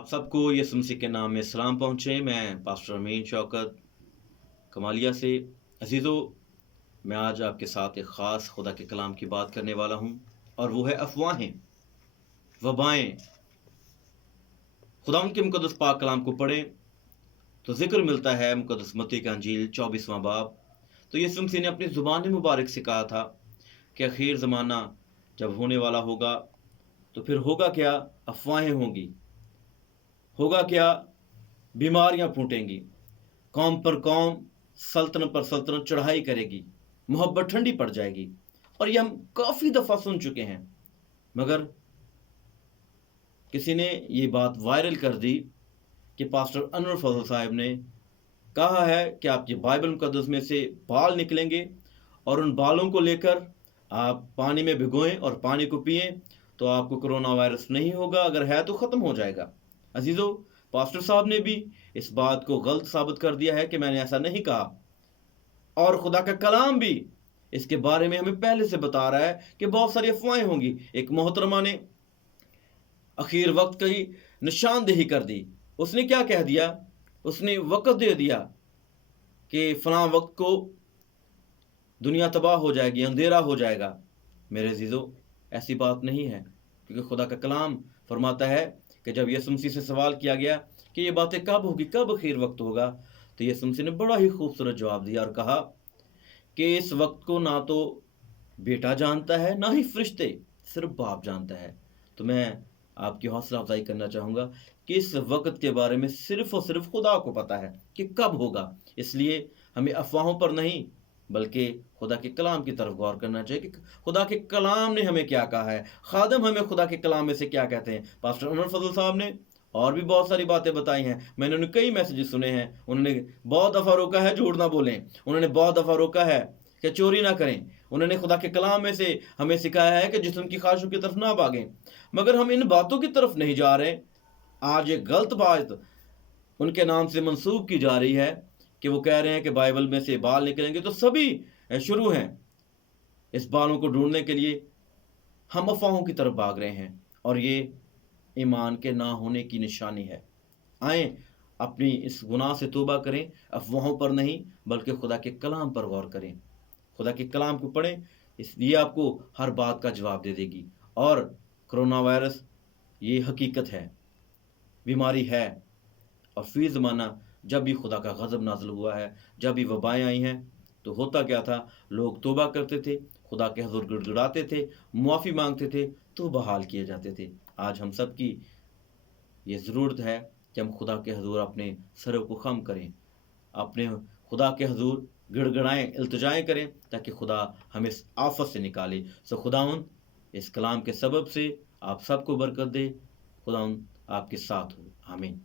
आप सबको यीशु मसीह के नाम में सलाम पहुँचे। मैं पास्टर अमीन शौकत कमालिया से। अजीज़ों, मैं आज आपके साथ एक ख़ास खुदा के कलाम की बात करने वाला हूँ, और वो है अफवाहें, वबाएँ। खुदा के मुक़द्दस पाक कलाम को पढ़ें तो ज़िक्र मिलता है मुक़द्दस मत्ती का अंजील 24वां बाब। तो यीशु मसीह ने अपनी ज़ुबान मुबारक से कहा था कि आखिर ज़माना जब होने वाला होगा तो फिर होगा क्या? अफवाहें होंगी। होगा क्या? बीमारियां फूटेंगी, कौम पर कौम, सल्तनत पर सल्तनत चढ़ाई करेगी, मोहब्बत ठंडी पड़ जाएगी। और ये हम काफ़ी दफ़ा सुन चुके हैं, मगर किसी ने ये बात वायरल कर दी कि पास्टर अनवर फजल साहब ने कहा है कि आपके बाइबल मुकद्दस में से बाल निकलेंगे और उन बालों को लेकर आप पानी में भिगोएं और पानी को पिएं तो आपको कोरोना वायरस नहीं होगा, अगर है तो ख़त्म हो जाएगा। अजीज़ों, पास्टर साहब ने भी इस बात को गलत साबित कर दिया है कि मैंने ऐसा नहीं कहा, और खुदा का कलाम भी इसके बारे में हमें पहले से बता रहा है कि बहुत सारी अफवाहें होंगी। एक मोहतरमा ने आखिर वक्त की निशानदेही कर दी। उसने क्या कह दिया? उसने वक्त दे दिया कि फलां वक्त को दुनिया तबाह हो जाएगी, अंधेरा हो जाएगा। मेरे अजीज़ों, ऐसी बात नहीं है, क्योंकि खुदा का कलाम फरमाता है कि जब यीशु मसीह से सवाल किया गया कि ये बातें कब होगी, कब आखिर वक्त होगा, तो यीशु मसीह ने बड़ा ही खूबसूरत जवाब दिया और कहा कि इस वक्त को ना तो बेटा जानता है, ना ही फरिश्ते, सिर्फ बाप जानता है। तो मैं आपकी हौसला अफजाई करना चाहूँगा कि इस वक्त के बारे में सिर्फ और सिर्फ खुदा को पता है कि कब होगा। इसलिए हमें अफवाहों पर नहीं बल्कि खुदा के कलाम की तरफ गौर करना चाहिए कि खुदा के कलाम ने हमें क्या कहा है, खादम हमें खुदा के कलाम में से क्या कहते हैं। पास्टर अनवर फजल साहब ने और भी बहुत सारी बातें बताई हैं, मैंने उन्हें कई मैसेजेस सुने हैं। उन्होंने बहुत दफ़ा रोका है झूठ ना बोलें, उन्होंने बहुत दफ़ा रोका है कि चोरी ना करें, उन्होंने खुदा के कलाम में से हमें सिखाया है कि जिस्म की ख्वाहिशों की तरफ ना भागें। मगर हम इन बातों की तरफ नहीं जा रहे। आज एक गलत बात उनके नाम से मंसूब की जा रही है कि वो कह रहे हैं कि बाइबल में से बाल निकलेंगे, तो सभी शुरू हैं इस बालों को ढूंढने के लिए। हम अफवाहों की तरफ भाग रहे हैं, और ये ईमान के ना होने की निशानी है। आए अपनी इस गुनाह से तौबा करें, अफवाहों पर नहीं बल्कि खुदा के कलाम पर गौर करें। खुदा के कलाम को पढ़ें, इसलिए आपको हर बात का जवाब दे देगी। और कोरोना वायरस ये हकीकत है, बीमारी है, और फी ज़माना जब भी खुदा का गज़ब नाज़िल हुआ है, जब भी वबाएँ आई हैं, तो होता क्या था? लोग तौबा करते थे, खुदा के हुज़ूर गिड़गिड़ाते थे, मुआफ़ी मांगते थे, तो बहाल किए जाते थे। आज हम सब की ये ज़रूरत है कि हम खुदा के हुज़ूर अपने सरों को ख़म करें, अपने खुदा के हुज़ूर गिड़गिड़ाएँ, इल्तिजाएँ करें, ताकि खुदा हमें इस आफ़त से निकाले। सो खुदावंद इस कलाम के सबब से आप सबको बरकत दे। खुदावंद आपके साथ हो। आमीन।